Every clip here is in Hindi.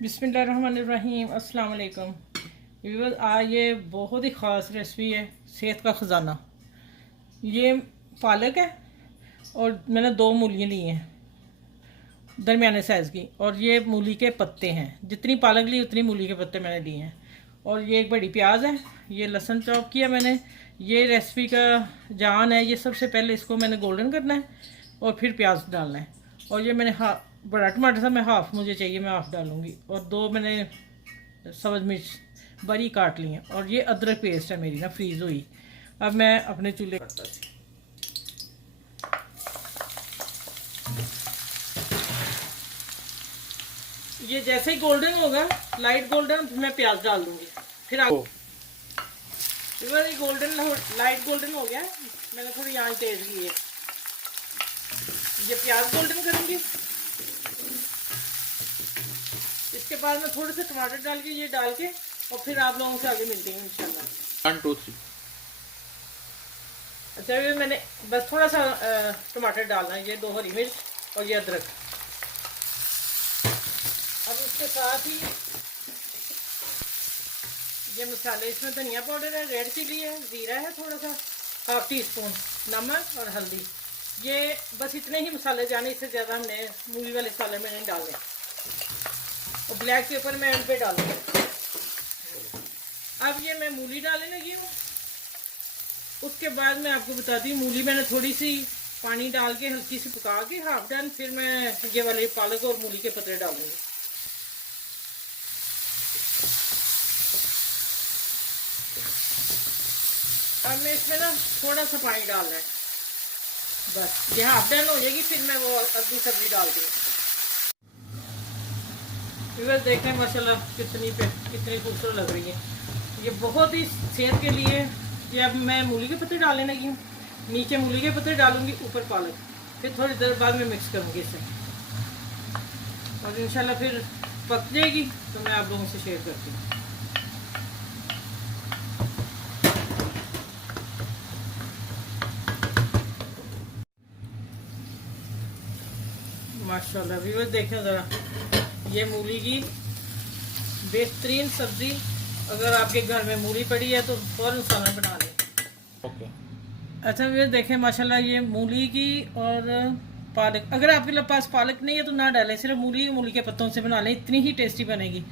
बिस्मिल्लाहिर्रहमानिर्रहीम अस्सलाम वालेकुम व्यूअर्स। आज ये बहुत ही ख़ास रेसिपी है, सेहत का ख़जाना। ये पालक है और मैंने 2 मूलियाँ ली हैं दरमियाने साइज़ की, और ये मूली के पत्ते हैं। जितनी पालक ली उतनी मूली के पत्ते मैंने लिए हैं। और ये एक बड़ी प्याज है, ये लहसुन चॉप किया मैंने। ये रेसिपी का जान है, ये सबसे पहले इसको मैंने गोल्डन करना है और फिर प्याज डालना है। और ये मैंने बड़ा टमाटर था, मैं हाफ़ मुझे चाहिए, मैं हाफ़ डालूँगी। और 2 मैंने सब्ज़ मिर्च बड़ी काट ली हैं। और ये अदरक पेस्ट है मेरी ना फ्रीज़ हुई। अब मैं अपने चूल्हे करता थी। ये जैसे ही गोल्डन होगा, लाइट गोल्डन, मैं प्याज डाल दूँगी। फिर आप गोल्डन लाइट गोल्डन हो गया, मैंने थोड़ी आंच तेज़ की है। ये प्याज गोल्डन करूँगी। इसके बाद मैं थोड़े से टमाटर डाल के, ये डाल के, और फिर आप लोगों से आगे मिलते हैं इंशाल्लाह। 1 2 3। अच्छा, ये मैंने बस थोड़ा सा टमाटर डालना है, ये 2 हरी मिर्च और ये अदरक। अब इसके साथ ही ये मसाले, इसमें धनिया पाउडर है, रेड चिली है, ज़ीरा है, थोड़ा सा 1/2 टीस्पून नमक और हल्दी। ये बस इतने ही मसाले जाने, इससे ज़्यादा हमने मूली वाले मसाले में नहीं डालने। और ब्लैक पेपर मैं इन पे डालूंगी। अब ये मैं मूली डालने लगी हूँ। उसके बाद मैं आपको बता दी, मूली मैंने थोड़ी सी पानी डाल के हल्की सी पका के हाफ डन, फिर मैं ये वाले पालक और मूली के पत्ते डालूंगी। अब मैं इसमें ना थोड़ा सा पानी डालना है, बस ये हाफ डन हो जाएगी, फिर मैं वो अगली सब्जी डाल दूँगी। फिर देखें माशाल्लाह कितनी खूबसूरत लग रही है। ये बहुत ही सेहत के लिए। ये अब मैं मूली के पत्ते डालने लगी हूँ। नीचे मूली के पत्ते डालूंगी, ऊपर पालक। फिर थोड़ी देर बाद में मिक्स करूँगी इसे, और इंशाल्लाह फिर पक जाएगी तो मैं आप लोगों से शेयर करती हूँ। माशाल्लाह व्यूअर देखें ज़रा, ये मूली की बेहतरीन सब्ज़ी। अगर आपके घर में मूली पड़ी है तो फ़ौरन सालन बना लें। ओके। अच्छा व्यूअर देखें माशाल्लाह, ये मूली की और पालक। अगर आपके पास पालक नहीं है तो ना डालें, सिर्फ मूली के पत्तों से बना लें, इतनी ही टेस्टी बनेगी।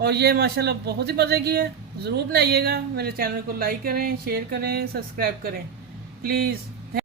और ये माशाल्लाह बहुत ही मज़े की है। ज़रूर बनाइएगा। मेरे चैनल को लाइक करें, शेयर करें, सब्सक्राइब करें प्लीज़।